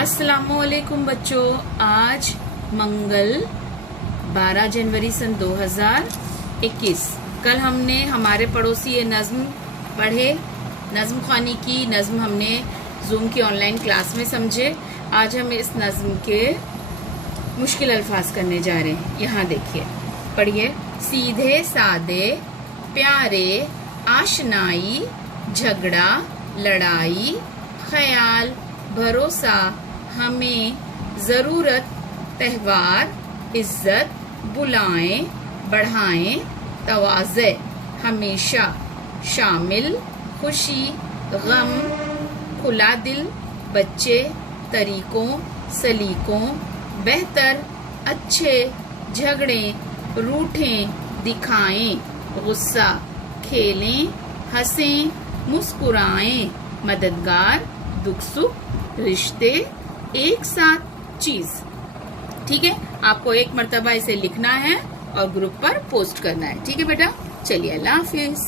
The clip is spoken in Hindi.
अस्सलामुअलैकुम बच्चों, आज मंगल 12 जनवरी सन 2021। कल हमने हमारे पड़ोसी ये नज्म पढ़े, नज्म खानी की नज्म हमने जूम की ऑनलाइन क्लास में समझे। आज हम इस नज्म के मुश्किल अल्फाज करने जा रहे हैं। यहाँ देखिए, पढ़िए। सीधे सादे प्यारे आशनाई, झगड़ा लड़ाई ख्याल भरोसा हमें ज़रूरत त्यौहार इज्जत बुलाएं बढ़ाएं तवाज़े हमेशा शामिल खुशी गम खुला दिल बच्चे तरीकों सलीकों बेहतर अच्छे झगड़े रूठें दिखाएं गुस्सा खेलें हंसें मुस्कुराएं मददगार दुख सुख रिश्ते एक साथ चीज। ठीक है, आपको एक मर्तबा इसे लिखना है और ग्रुप पर पोस्ट करना है। ठीक है बेटा, चलिए अल्लाह हाफिज।